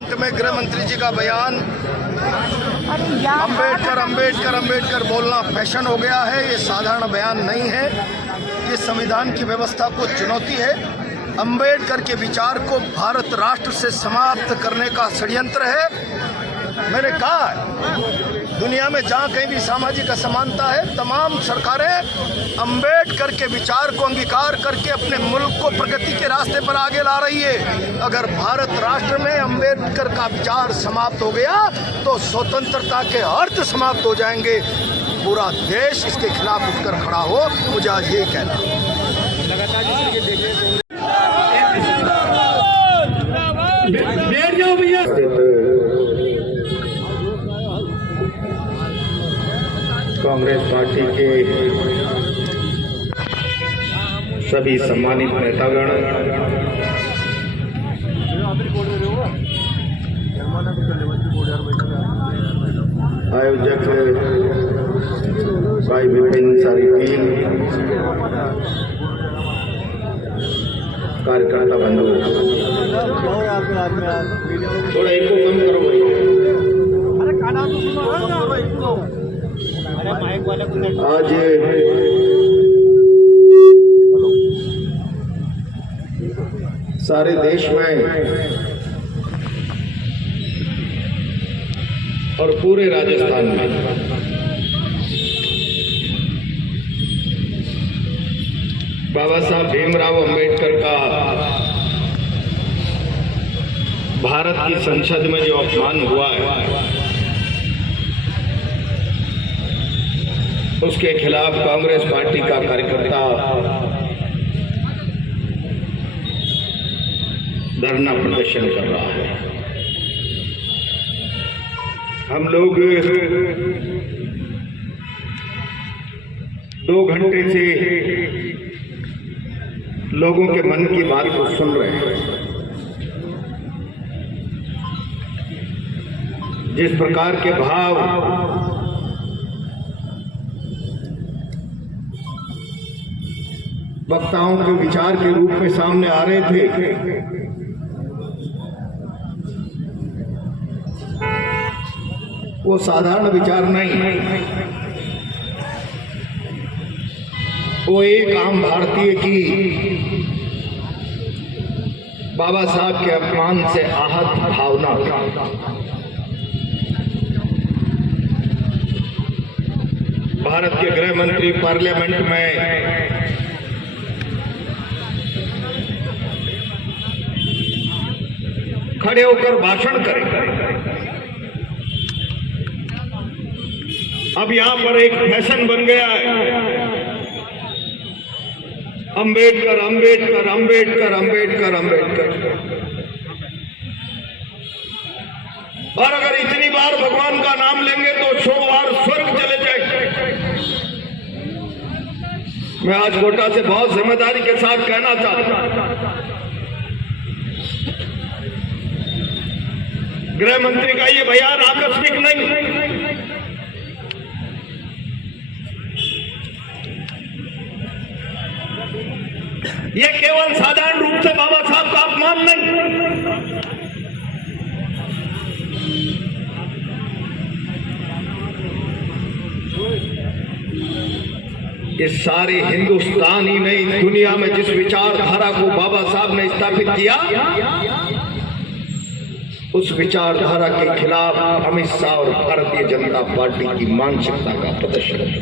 में गृह मंत्री जी का बयान अंबेडकर अंबेडकर अंबेडकर बोलना फैशन हो गया है। ये साधारण बयान नहीं है, ये संविधान की व्यवस्था को चुनौती है। अंबेडकर के विचार को भारत राष्ट्र से समाप्त करने का षड्यंत्र है। मैंने कहा दुनिया में जहाँ कहीं भी सामाजिक असमानता है, तमाम सरकारें अंबेडकर के विचार को अंगीकार करके अपने मुल्क को प्रगति के रास्ते पर आगे ला रही है। अगर भारत राष्ट्र में अंबेडकर का विचार समाप्त हो गया तो स्वतंत्रता के अर्थ समाप्त हो जाएंगे। पूरा देश इसके खिलाफ उठकर खड़ा हो, मुझे आज यही कहना। कांग्रेस पार्टी के सभी सम्मानित नेतागण, आयोजक भाई विपिन सारीफीन, कार्यकर्ता बंधु, थोड़ा इनको कम करो भाई। आज सारे देश में और पूरे राजस्थान में बाबा साहब भीमराव अंबेडकर का भारत की संसद में जो अपमान हुआ है, उसके खिलाफ कांग्रेस पार्टी का कार्यकर्ता धरना प्रदर्शन कर रहा है। हम लोग 2 घंटे से लोगों के मन की बात को सुन रहे हैं। जिस प्रकार के भाव वक्ताओं के विचार के रूप में सामने आ रहे थे, वो साधारण विचार नहीं, वो एक आम भारतीय की बाबा साहब के अपमान से आहत भावना। भारत के गृह मंत्री पार्लियामेंट में खड़े होकर भाषण करें। अब यहां पर एक फैशन बन गया है, अंबेडकर अंबेडकर अंबेडकर अंबेडकर अंबेडकर। और अगर इतनी बार भगवान का नाम लेंगे तो 100 बार स्वर्ग चले जाएंगे। मैं आज कोटा से बहुत जिम्मेदारी के साथ कहना चाहता हूं, गृह मंत्री का ये बयान आकस्मिक नहीं, ये केवल साधारण रूप से बाबा साहब का अपमान नहीं, ये सारे हिंदुस्तान ही नहीं, दुनिया में जिस विचारधारा को बाबा साहब ने स्थापित किया, उस विचारधारा के खिलाफ अमित शाह और भारतीय जनता पार्टी की मानसिकता का प्रदर्शन है।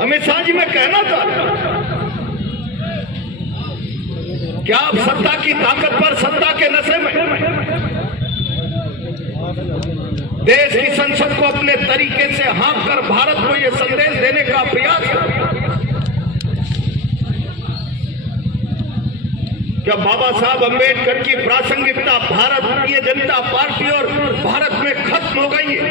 अमित शाह जी, मैं कहना चाहता हूं, क्या आप सत्ता की ताकत पर, सत्ता के नशे में देश की संसद को अपने तरीके से हाँक कर भारत को यह संदेश देने का प्रयास कर, क्या बाबा साहब अंबेडकर की प्रासंगिकता भारतीय जनता पार्टी और भारत में खत्म हो गई है?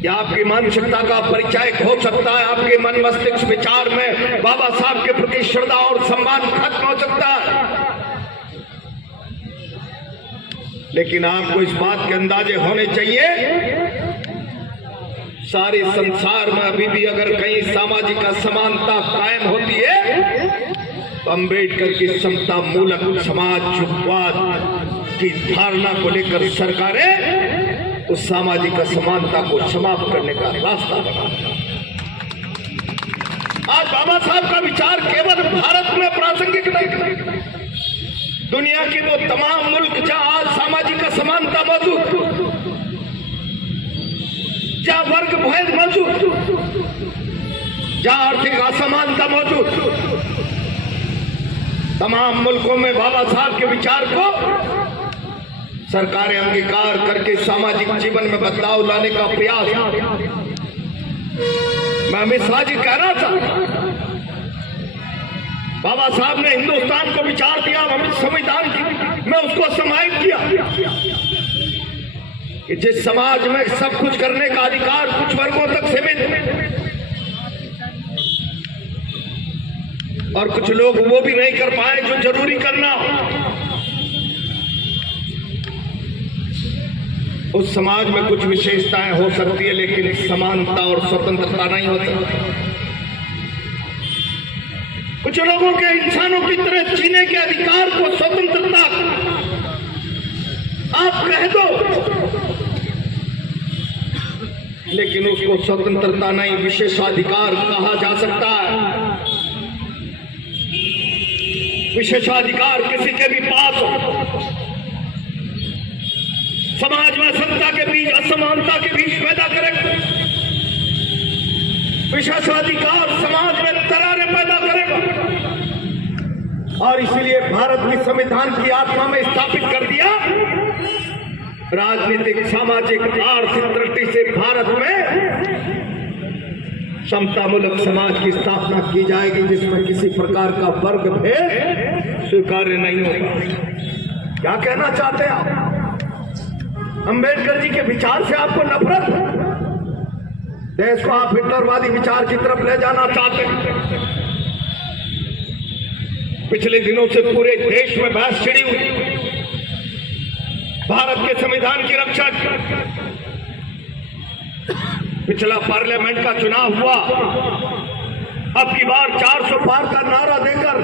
क्या आपकी मानसिकता का परिचय हो सकता है? आपके मन मस्तिष्क विचार में बाबा साहब के प्रति श्रद्धा और सम्मान खत्म हो सकता है, लेकिन आपको इस बात के अंदाजे होने चाहिए, सारे संसार में अभी भी अगर कहीं सामाजिक असमानता कायम होती है अंबेडकर की समता मूलक समाजवाद की धारणा को लेकर सरकारें उस सामाजिक असमानता को समाप्त करने का रास्ता बना। आज बाबा साहब का विचार केवल भारत में प्रासंगिक नहीं, दुनिया के वो तमाम मुल्क जहां आज सामाजिक असमानता मौजूद, जहां वर्ग भेद मौजूद, जहां आर्थिक असमानता मौजूद, तमाम मुल्कों में बाबा साहब के विचार को सरकारें अंगीकार करके सामाजिक जीवन में बदलाव लाने का प्रयास। मैं मिश्रा जी कह रहा था, बाबा साहब ने हिंदुस्तान को विचार दिया, संविधान की मैं उसको समाहित किया कि जिस समाज में सब कुछ करने का अधिकार कुछ वर्गों तक सीमित है और कुछ लोग वो भी नहीं कर पाए जो जरूरी करना, उस समाज में कुछ विशेषताएं हो सकती है लेकिन समानता और स्वतंत्रता नहीं होती। कुछ लोगों के इंसानों की तरह जीने के अधिकार को स्वतंत्रता आप कह दो, लेकिन उसको स्वतंत्रता नहीं विशेषाधिकार कहा जा सकता है। विशेषाधिकार किसी के भी पास हो, समाज में सत्ता के बीच असमानता के बीच पैदा करेगा, विशेषाधिकार समाज में दरारें पैदा करेगा और इसलिए भारत की संविधान की आत्मा में स्थापित कर दिया, राजनीतिक सामाजिक आर्थिक दृष्टि से भारत में समतामूलक समाज की स्थापना की जाएगी जिसमें किसी प्रकार का वर्ग भेद स्वीकार्य नहीं होगा। क्या कहना चाहते हैं आप? अंबेडकर जी के विचार से आपको नफरत, देश को आप हिटलरवादी विचार की तरफ ले जाना चाहते हैं। पिछले दिनों से पूरे देश में बहस छिड़ी हुई भारत के संविधान की रक्षा। पिछला पार्लियामेंट का चुनाव हुआ, अब की बार 400 पार का नारा देकर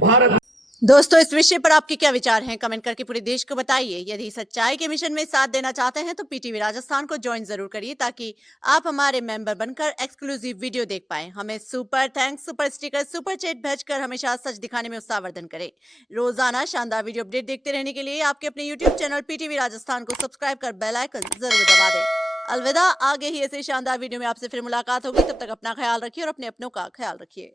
भारत। दोस्तों, इस विषय पर आपके क्या विचार हैं? कमेंट करके पूरे देश को बताइए। यदि सच्चाई के मिशन में साथ देना चाहते हैं तो पीटीवी राजस्थान को ज्वाइन जरूर करिए ताकि आप हमारे मेंबर बनकर एक्सक्लूसिव वीडियो देख पाएं। हमें super thanks, super sticker, super chat भेजकर हमेशा सच दिखाने में उत्साहवर्धन करें। रोजाना शानदार वीडियो अपडेट देखते रहने के लिए आपके अपने यूट्यूब चैनल पीटीवी राजस्थान को सब्सक्राइब कर बेल आइकन जरूर दबा दें। अलविदा, आगे ही ऐसे शानदार वीडियो में आपसे फिर मुलाकात होगी। तब तक अपना ख्याल रखिए और अपने अपनों का ख्याल रखिए।